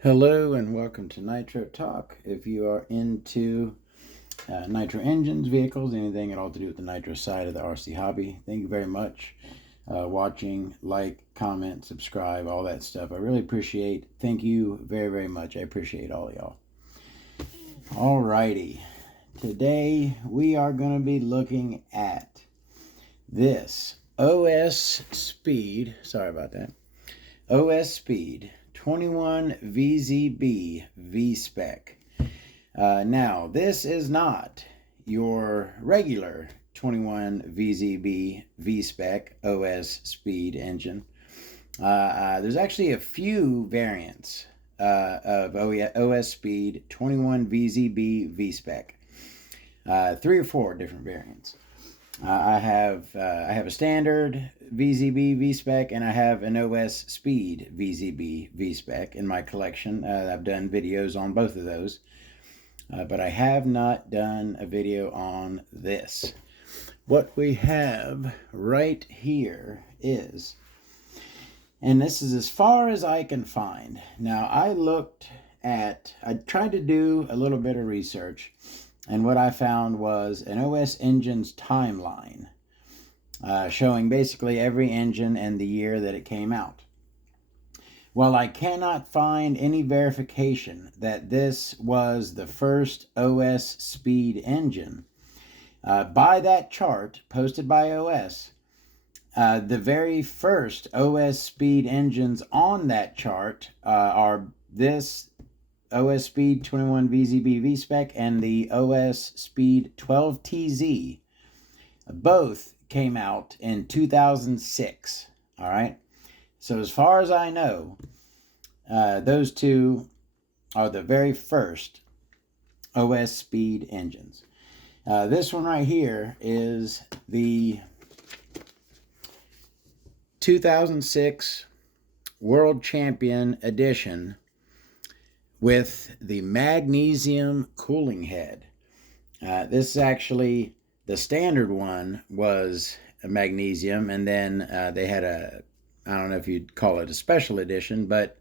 Hello and welcome to Nitro Talk. If you are into nitro engines, vehicles, anything at all to do with the nitro side of the RC hobby, thank you very much. Watching, like, comment, subscribe, all that stuff. I really appreciate. Thank you very, very much. I appreciate all y'all. Alrighty. Today we are going to be looking at this OS Speed. Sorry about that. OS Speed 21VZ-B V-spec. Now, this is not your regular 21VZ-B V-spec OS Speed engine. There's actually a few variants of OS Speed 21VZ-B V-spec. 3 or 4 different variants. I have a standard VZ-B V-spec and I have an OS Speed VZ-B V-spec in my collection. I've done videos on both of those, but I have not done a video on this. What we have right here is, and this is as far as I can find. Now, I tried to do a little bit of research, and what I found was an OS Engines timeline showing basically every engine and the year that it came out. Well, I cannot find any verification that this was the first OS Speed engine. By that chart posted by OS, the very first OS Speed engines on that chart are this OS Speed 21VZ-B V-spec and the OS Speed 12TZ. Both came out in 2006. All right. So as far as I know, those two are the very first OS Speed engines. This one right here is the 2006 World Champion Edition with the Magnesium cooling head. This is actually, the standard one was a Magnesium, and then they had I don't know if you'd call it a special edition, but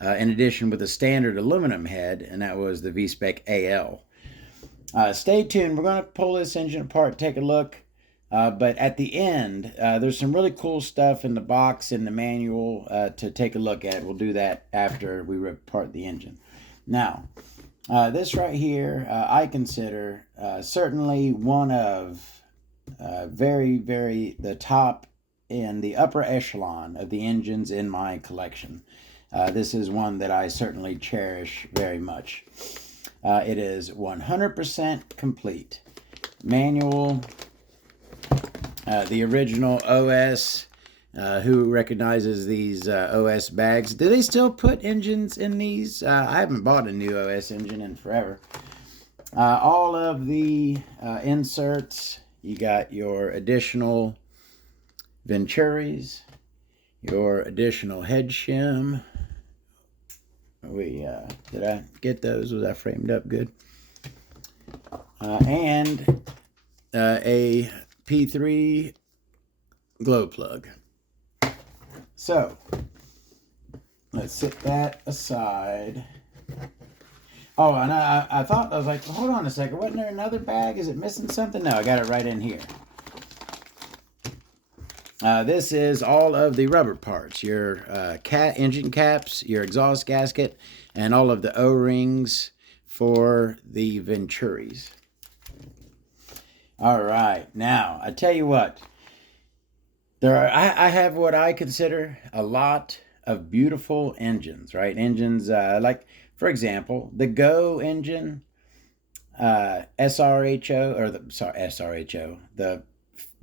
an edition with a standard aluminum head, and that was the V-spec AL. Stay tuned. We're going to pull this engine apart, take a look. But at the end, there's some really cool stuff in the box, in the manual to take a look at. We'll do that after we rip apart the engine. Now, this right here, I consider certainly one of the top in the upper echelon of the engines in my collection. This is one that I certainly cherish very much. It is 100% complete. Manual, the original OS. Who recognizes these OS bags? Do they still put engines in these? I haven't bought a new OS engine in forever. All of the inserts. You got your additional Venturis, your additional head shim. Did I get those? Was I framed up good? And a P3 glow plug. So, let's set that aside. Oh, and I thought, I was like, hold on a second, wasn't there another bag? Is it missing something? No, I got it right in here. This is all of the rubber parts, your engine caps, your exhaust gasket, and all of the O-rings for the Venturis. All right, now, I tell you what. I have what I consider a lot of beautiful engines, right? Engines like, for example, the Go engine, SRHO, the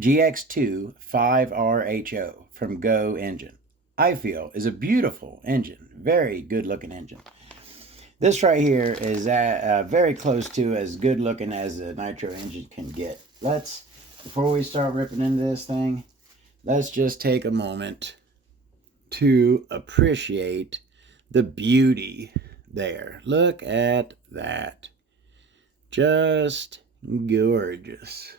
GX2 5RHO from Go engine, I feel is a beautiful engine, very good looking engine. This right here is very close to as good looking as a nitro engine can get. Before we start ripping into this thing, let's just take a moment to appreciate the beauty there. Look at that. Just gorgeous.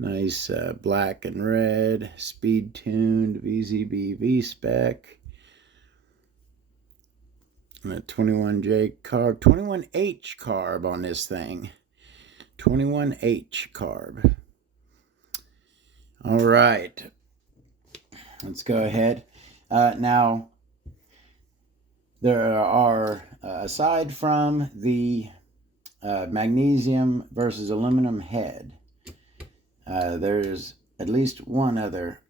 Nice black and red, speed-tuned VZ-B V-spec. And a 21J carb, 21H carb on this thing. 21H carb. All right. Let's go ahead. Now, there are, aside from the magnesium versus aluminum head, there's at least one other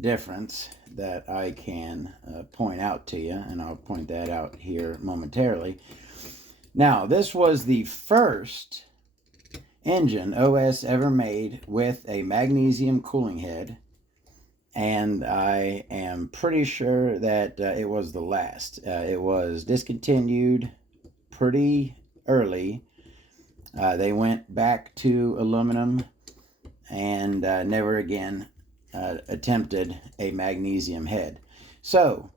difference that I can point out to you, and I'll point that out here momentarily. Now, this was the first engine OS ever made with a magnesium cooling head, and I am pretty sure that it was the last. It was discontinued pretty early. They went back to aluminum and never again attempted a magnesium head. So,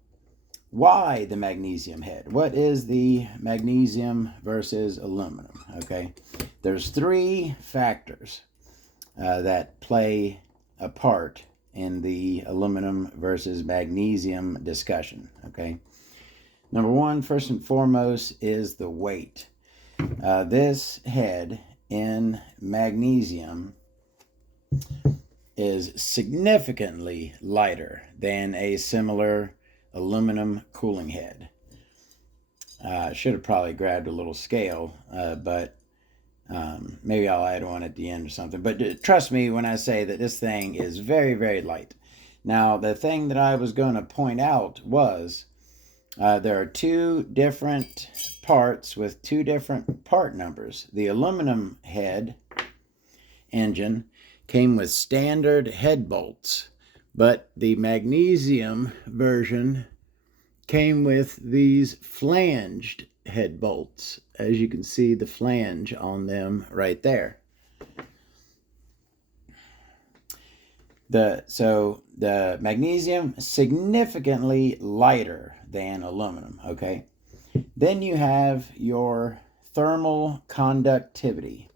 why the magnesium head? What is the magnesium versus aluminum? Okay, there's three factors that play a part in the aluminum versus magnesium discussion. Okay, number one, first and foremost, is the weight. This head in magnesium is significantly lighter than a similar aluminum cooling head. Should have probably grabbed a little scale, but maybe I'll add one at the end or something. But trust me when I say that this thing is very, very light. Now, the thing that I was going to point out was there are two different parts with two different part numbers. The aluminum head engine came with standard head bolts, but the magnesium version came with these flanged head bolts. As you can see, the flange on them right there. So the magnesium significantly lighter than aluminum, okay? Then you have your thermal conductivity.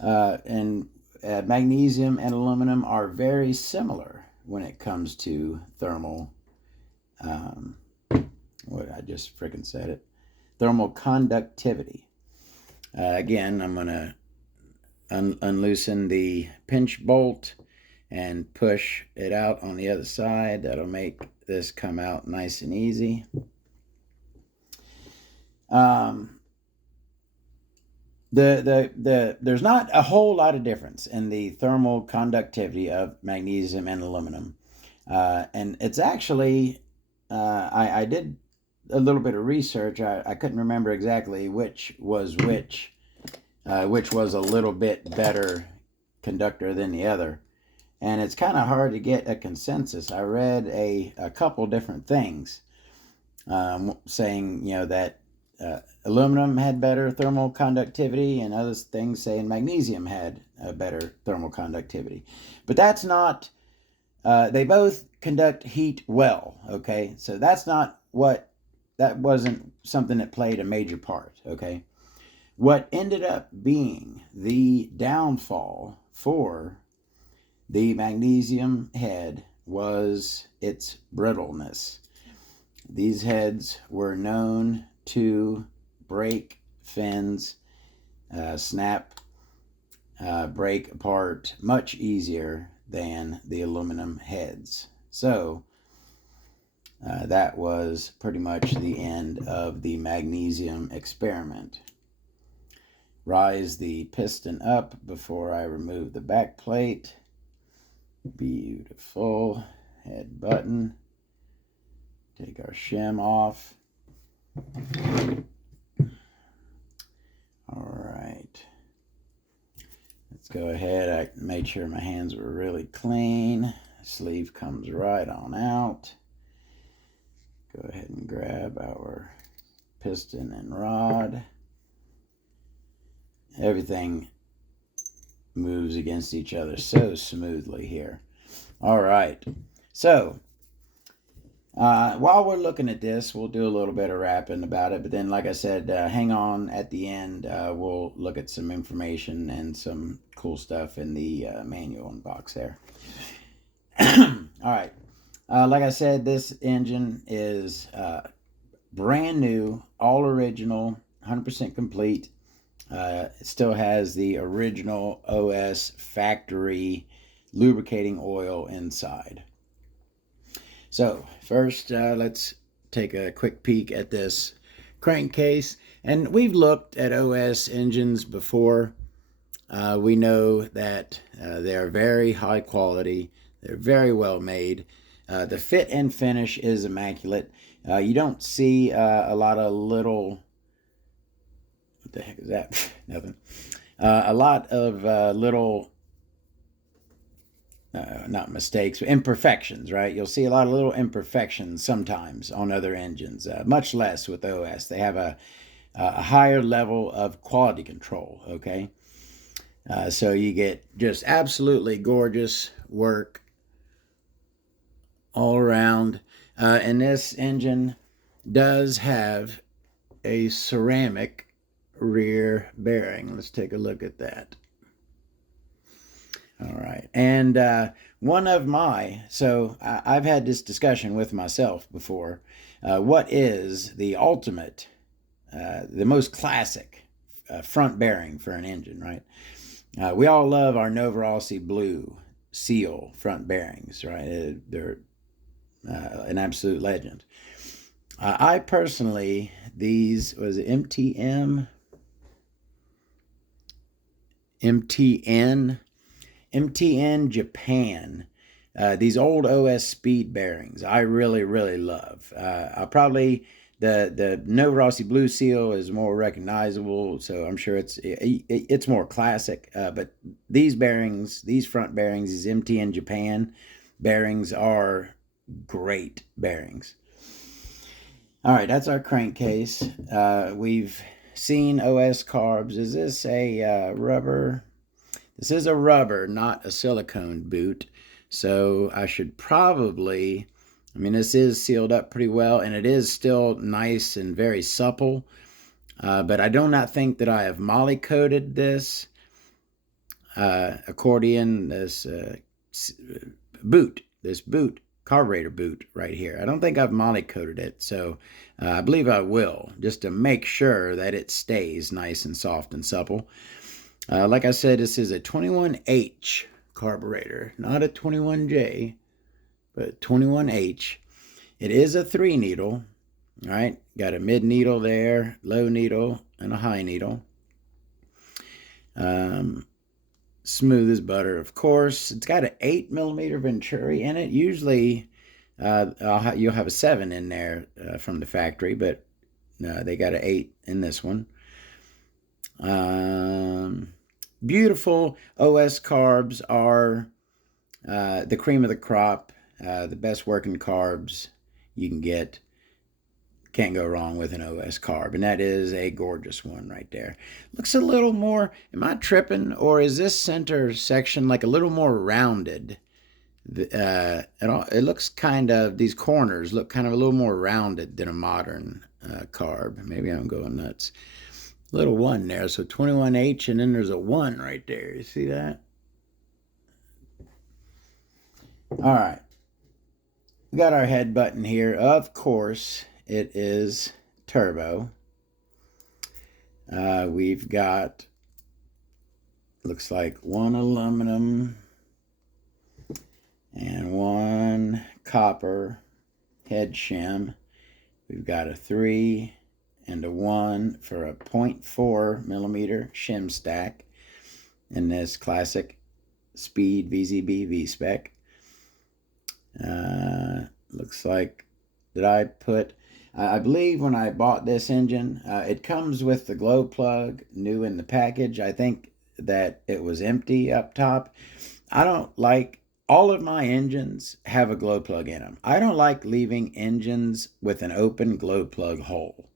And magnesium and aluminum are very similar when it comes to thermal, what I just freaking said it, thermal conductivity. Again, I'm going to unloosen the pinch bolt and push it out on the other side. That'll make this come out nice and easy. There's not a whole lot of difference in the thermal conductivity of magnesium and aluminum. And it's actually, I did a little bit of research. I couldn't remember exactly which was which was a little bit better conductor than the other. And it's kind of hard to get a consensus. I read a couple different things saying, that aluminum had better thermal conductivity, and other things saying magnesium had a better thermal conductivity. But that's not, they both conduct heat well, okay? So that wasn't something that played a major part, okay? What ended up being the downfall for the magnesium head was its brittleness. These heads were known to break fins, snap, break apart much easier than the aluminum heads. So that was pretty much the end of the magnesium experiment. Rise the piston up before I remove the back plate. Beautiful. Head button. Take our shim off. All right. Let's go ahead. I made sure my hands were really clean. Sleeve comes right on out. Go ahead and grab our piston and rod. Everything moves against each other so smoothly here. All right. So, while we're looking at this, we'll do a little bit of rapping about it. But then, like I said, hang on at the end. We'll look at some information and some cool stuff in the manual and box there. All right. Like I said, this engine is brand new, all original, 100% complete. It still has the original OS factory lubricating oil inside. So first, let's take a quick peek at this crankcase. And we've looked at OS engines before. We know that they're very high quality. They're very well made. The fit and finish is immaculate. You don't see a lot of little, what the heck is that? Nothing. A lot of little, not mistakes, imperfections, right? You'll see a lot of little imperfections sometimes on other engines, much less with OS. They have a higher level of quality control, okay? So you get just absolutely gorgeous work all around. And this engine does have a ceramic rear bearing. Let's take a look at that. All right. And I've had this discussion with myself before. What is the ultimate, the most classic front bearing for an engine, right? We all love our Novorossi Blue seal front bearings, right? They're an absolute legend. I personally, these, was it MTN Japan, these old OS speed bearings, I really, really love. The Novorossi Blue Seal is more recognizable, so I'm sure it's more classic. But these bearings, these front bearings, these MTN Japan bearings are great bearings. All right, that's our crankcase. We've seen OS carbs. Is this a rubber? This is a rubber, not a silicone boot. So I should probably, this is sealed up pretty well, and it is still nice and very supple. But I do not think that I have moly coated this accordion, this carburetor boot right here. I don't think I've moly coated it, so I believe I will, just to make sure that it stays nice and soft and supple. Like I said, this is a 21H carburetor, not a 21J, but 21H. It is a 3 needle, all right? Got a mid needle there, low needle, and a high needle. Smooth as butter, of course. It's got an 8mm Venturi in it. Usually you'll have a 7 in there from the factory, but they got an 8 in this one. Beautiful. OS carbs are the cream of the crop, the best working carbs you can get. Can't go wrong with an OS carb, and that is a gorgeous one right there. Looks a little more, am I tripping, or is this center section like a little more rounded? It looks kind of, these corners look kind of a little more rounded than a modern carb. Maybe I'm going nuts. Little 1 there, so 21H, and then there's a 1 right there. You see that? All right. We got our head button here. Of course, it is turbo. We've got, looks like 1 aluminum and 1 copper head shim. We've got a 3 and a 1 for a 0.4mm shim stack in this classic Speed VZ-B V-spec. Looks like, I believe when I bought this engine, it comes with the glow plug new in the package. I think that it was empty up top. I don't like, all of my engines have a glow plug in them. I don't like leaving engines with an open glow plug hole.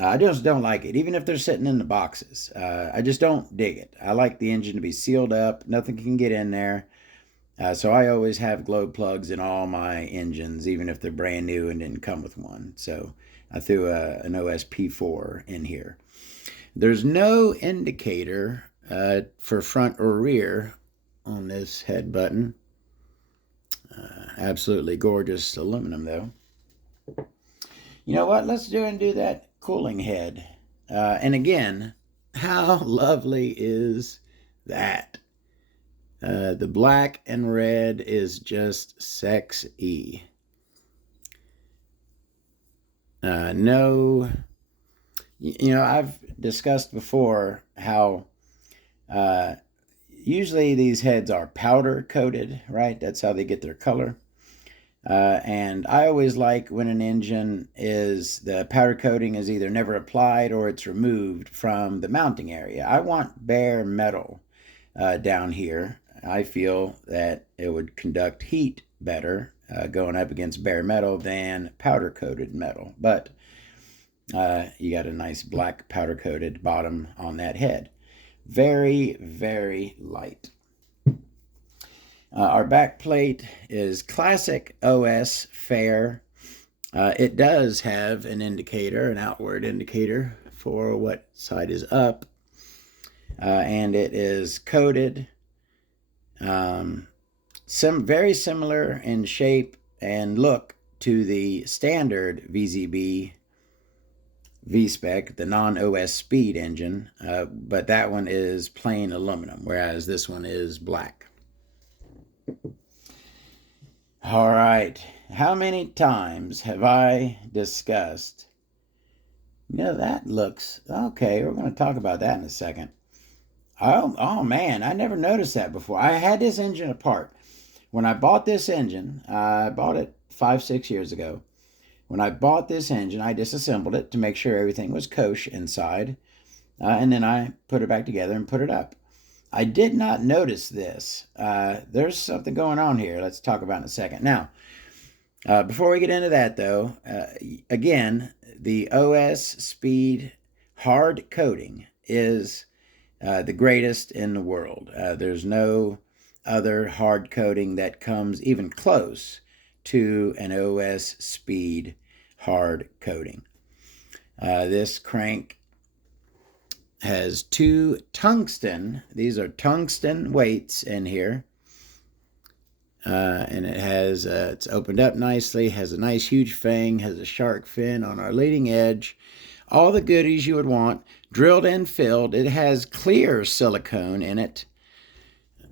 I just don't like it, even if they're sitting in the boxes. I just don't dig it. I like the engine to be sealed up. Nothing can get in there. So I always have glow plugs in all my engines, even if they're brand new and didn't come with one. So I threw an OSP4 in here. There's no indicator for front or rear on this head button. Absolutely gorgeous aluminum though. You know what? Let's do that cooling head. And again, how lovely is that? The black and red is just sexy. No, you know, I've discussed before how usually these heads are powder coated, right? That's how they get their color. And I always like when an engine the powder coating is either never applied or it's removed from the mounting area. I want bare metal down here. I feel that it would conduct heat better going up against bare metal than powder coated metal. But you got a nice black powder coated bottom on that head. Very, very light. Our back plate is classic OS fare. It does have an indicator, an outward indicator for what side is up. And it is coated. Very similar in shape and look to the standard VZ-B V-spec, the non-OS speed engine, but that one is plain aluminum, whereas this one is black. All right, how many times have I discussed, that looks, okay, we're going to talk about that in a second. Oh man, I never noticed that before. I had this engine apart. When I bought this engine, I bought it 5-6 years ago. When I bought this engine, I disassembled it to make sure everything was kosher inside. And then I put it back together and put it up. I did not notice this. There's something going on here. Let's talk about it in a second. Now, before we get into that, though, again, the OS Speed hard coating is the greatest in the world. There's no other hard coating that comes even close to an OS Speed hard coating. This crank has 2 tungsten, these are tungsten weights in here, and it has, it's opened up nicely, has a nice huge fang, has a shark fin on our leading edge, all the goodies you would want, drilled and filled. It has clear silicone in it,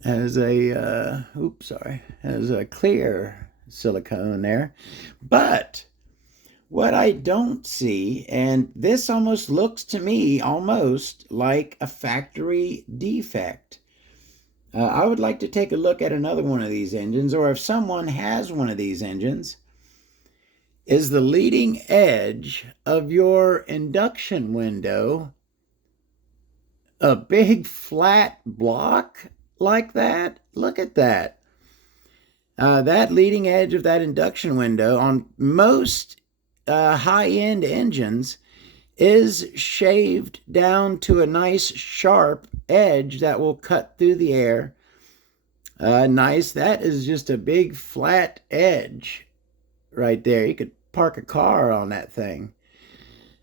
has a, has a clear silicone there. But what I don't see, and this almost looks to me almost like a factory defect. I would like to take a look at another one of these engines, or if someone has one of these engines, is the leading edge of your induction window a big flat block like that? Look at that. That leading edge of that induction window on most high-end engines is shaved down to a nice sharp edge that will cut through the air. Nice. That is just a big flat edge right there. You could park a car on that thing.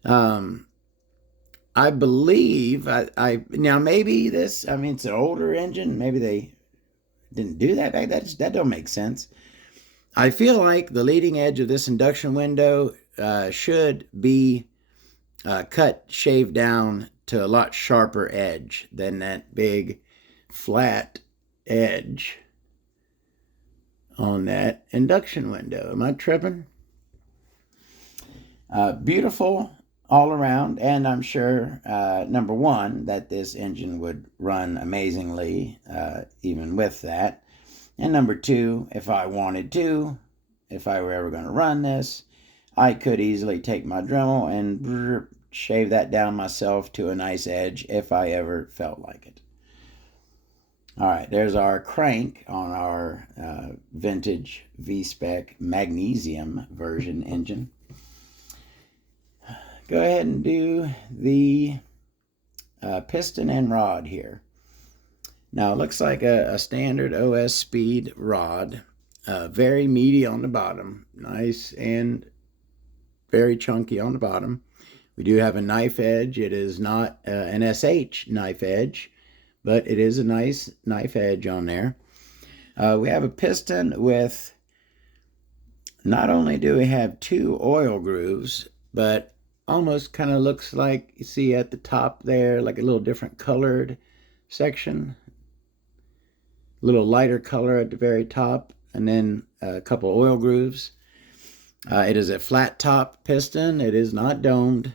I believe now maybe this, I mean, it's an older engine. Maybe they didn't do that back. That don't make sense. I feel like the leading edge of this induction window should be shaved down to a lot sharper edge than that big flat edge on that induction window. Am I tripping? Beautiful all around, and I'm sure, number one, that this engine would run amazingly even with that. And number two, if I wanted to, if I were ever going to run this, I could easily take my Dremel and shave that down myself to a nice edge if I ever felt like it. All right, there's our crank on our vintage V-spec Magnesium version engine. Go ahead and do the piston and rod here. Now it looks like a standard OS speed rod, very meaty on the bottom, nice and very chunky on the bottom. We do have a knife edge. It is not an SH knife edge, but it is a nice knife edge on there. We have a piston with, not only do we have 2 oil grooves, but almost kind of looks like, you see at the top there, like a little different colored section, a little lighter color at the very top, and then a couple oil grooves. It is a flat top piston. It is not domed.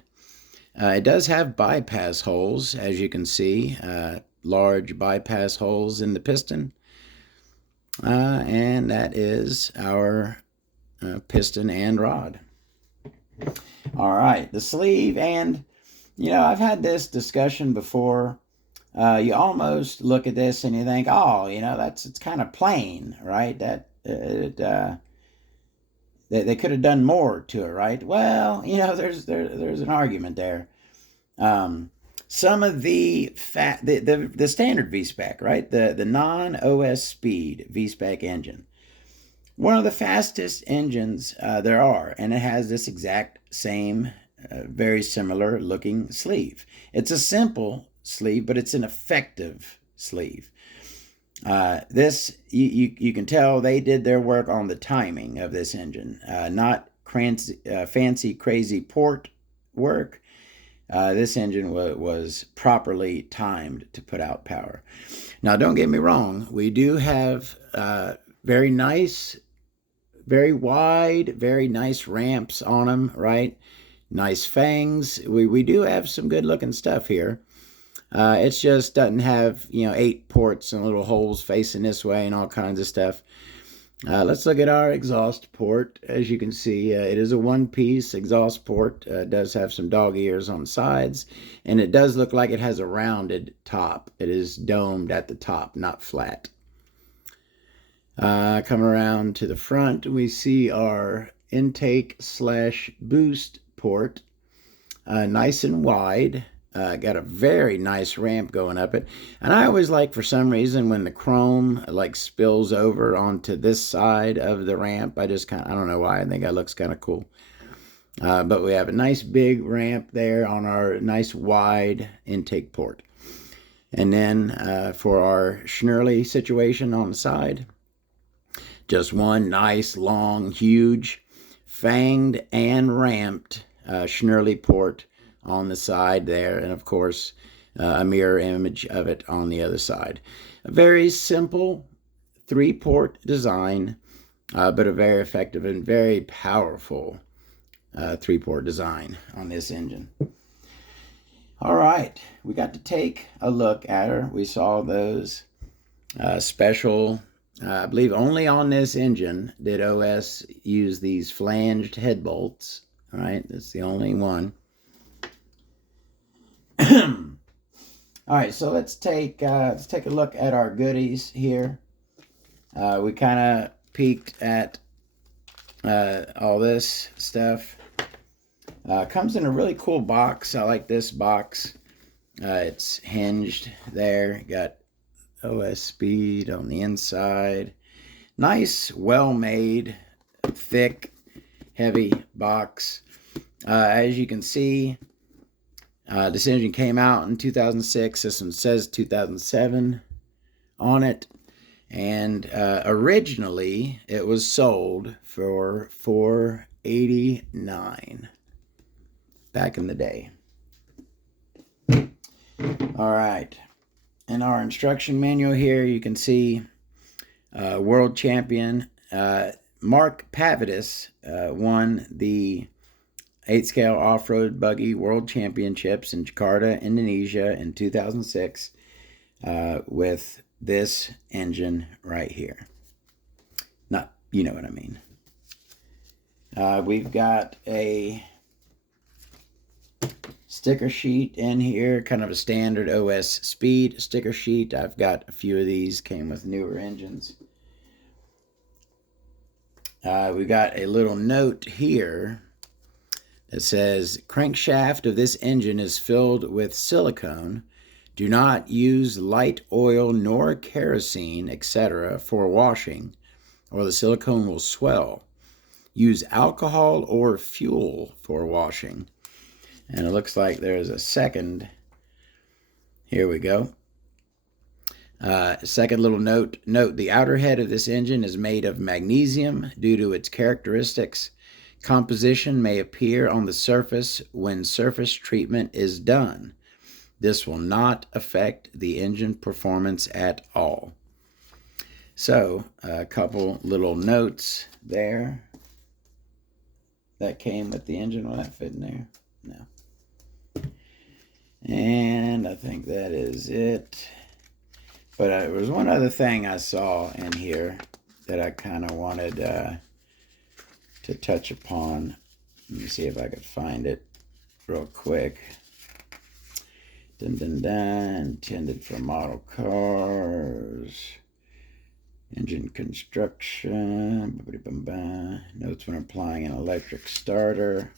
It does have bypass holes, as you can see, large bypass holes in the piston. And that is our piston and rod. All right, the sleeve, and I've had this discussion before. You almost look at this and you think, oh, it's kind of plain, right? They could have done more to it, right? Well, there's an argument there. Some of the standard V-spec, right? The non-OS speed V-spec engine, one of the fastest engines there are, and it has this exact same, very similar looking sleeve. It's a simple sleeve, but it's an effective sleeve. This, you can tell they did their work on the timing of this engine, not fancy, crazy port work. This engine was properly timed to put out power. Now, don't get me wrong. We do have very nice, very wide, very nice ramps on them, right? Nice fangs. We do have some good looking stuff here. It just doesn't have, 8 ports and little holes facing this way and all kinds of stuff. Let's look at our exhaust port. As you can see, it is a one-piece exhaust port. It does have some dog ears on the sides, and it does look like it has a rounded top. It is domed at the top, not flat. Come around to the front, we see our intake/boost port, nice and wide. Got a very nice ramp going up it. And I always like, for some reason, when the chrome spills over onto this side of the ramp, I don't know why, I think that looks kind of cool. But we have a nice big ramp there on our nice wide intake port. And then for our Schnurly situation on the side, just one nice, long, huge, fanged and ramped Schnurly port on the side there, and of course a mirror image of it on the other side. A very simple 3-port design, but a very effective and very powerful 3-port design on this engine. All right, we got to take a look at her. We saw those special, I believe only on this engine did OS use these flanged head bolts. All right, that's the only one. All right, so let's take a look at our goodies here. We kind of peeked at all this stuff. Comes in a really cool box. I like this box. It's hinged there. Got OS speed on the inside. Nice, well-made, thick, heavy box. As you can see, this engine came out in 2006. This one says 2007 on it. And originally, it was sold for $489 back in the day. All right. In our instruction manual here, you can see world champion Mark Pavidis won the 8-scale off-road buggy world championships in Jakarta, Indonesia in 2006 with this engine right here. Not, you know what I mean. We've got a sticker sheet in here, kind of a standard OS speed sticker sheet. I've got a few of these, came with newer engines. We got a little note here that says, crankshaft of this engine is filled with silicone. Do not use light oil nor kerosene, etc. for washing, or the silicone will swell. Use alcohol or fuel for washing. And it looks like there's a second. Here we go. Second little note, the outer head of this engine is made of magnesium due to its characteristics. Composition may appear on the surface when surface treatment is done. This will not affect the engine performance at all. So, a couple little notes there that came with the engine. Will that fit in there? No. And I think that is it. But there was one other thing I saw in here that I kind of wanted to touch upon. Let me see if I could find it real quick. Dun dun dun. Intended for model cars. Engine construction. Notes when applying an electric starter.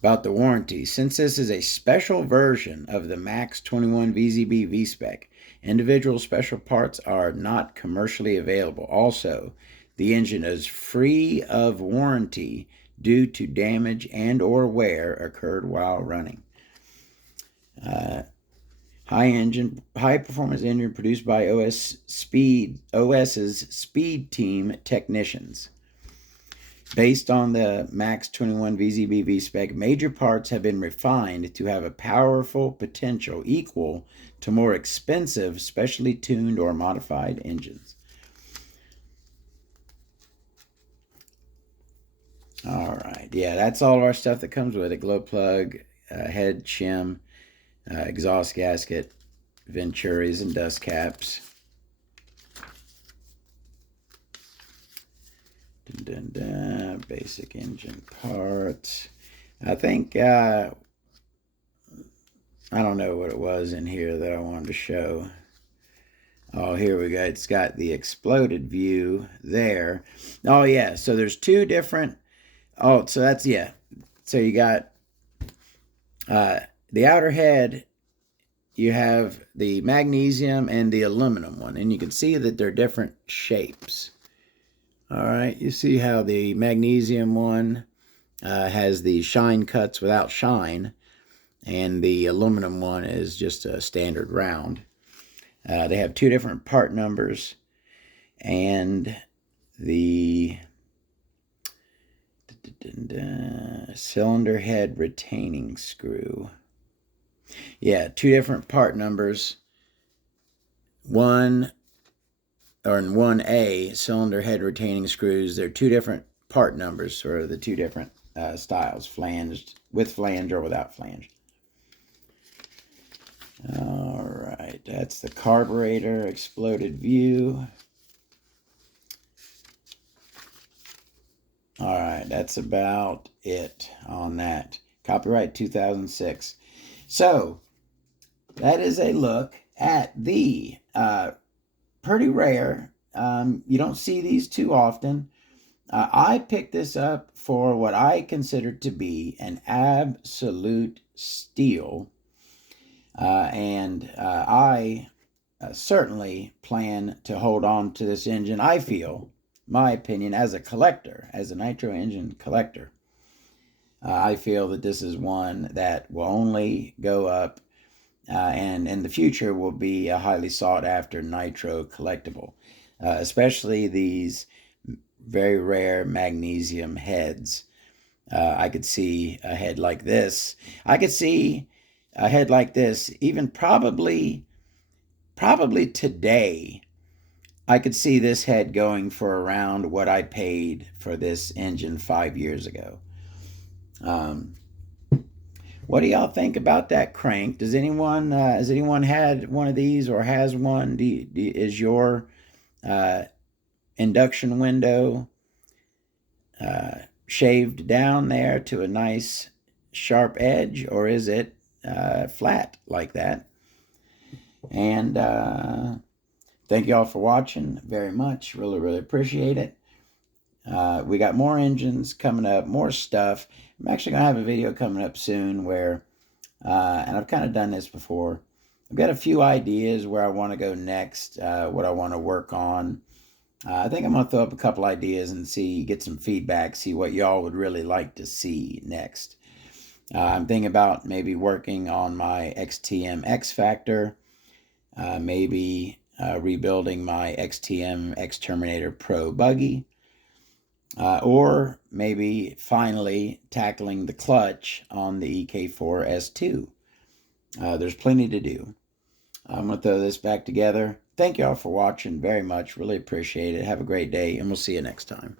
About the warranty. Since this is a special version of the Max 21VZ-B V-spec, individual special parts are not commercially available. Also, the engine is free of warranty due to damage and or wear occurred while running. High performance engine produced by OS's Speed Team technicians. Based on the Max 21VZ-B V-spec, major parts have been refined to have a powerful potential equal to more expensive, specially tuned or modified engines. All right, yeah, that's all of our stuff that comes with it. Glow plug, head shim, exhaust gasket, venturis and dust caps. Dun, dun, dun. Basic engine parts. I think, I don't know what it was in here that I wanted to show. Oh, here we go. It's got the exploded view there. Oh, yeah. So there's two different. Oh, so that's, yeah. So you got the outer head. You have the magnesium and the aluminum one. And you can see that they're different shapes. All right, you see how the magnesium one has the shine cuts without shine, and the aluminum one is just a standard round. They have two different part numbers, and the cylinder head retaining screw. Yeah, two different part numbers. In 1A, cylinder head retaining screws, they're two different part numbers for the two different styles, flanged, with flange or without flange. All right, that's the carburetor exploded view. All right, that's about it on that. Copyright 2006. So, that is a look at the pretty rare. You don't see these too often. I picked this up for what I consider to be an absolute steal. And I certainly plan to hold on to this engine. I feel, my opinion, as a collector, as a nitro engine collector, I feel that this is one that will only go up and in the future will be a highly sought after nitro collectible, especially these very rare magnesium heads. I could see a head like this. I could see a head like this, even probably today, I could see this head going for around what I paid for this engine 5 years ago. What do y'all think about that crank? Does anyone has anyone had one of these or has one? Is your induction window shaved down there to a nice sharp edge, or is it flat like that? And thank y'all for watching very much. Really appreciate it. We got more engines coming up, more stuff. I'm actually going to have a video coming up soon where, and I've kind of done this before, I've got a few ideas where I want to go next, what I want to work on. I think I'm going to throw up a couple ideas and get some feedback, see what y'all would really like to see next. I'm thinking about maybe working on my XTM X Factor, maybe rebuilding my XTM X Terminator Pro buggy. or maybe finally tackling the clutch on the EK4 S2. There's plenty to do. I'm going to throw this back together. Thank y'all for watching very much. Really appreciate it. Have a great day, and we'll see you next time.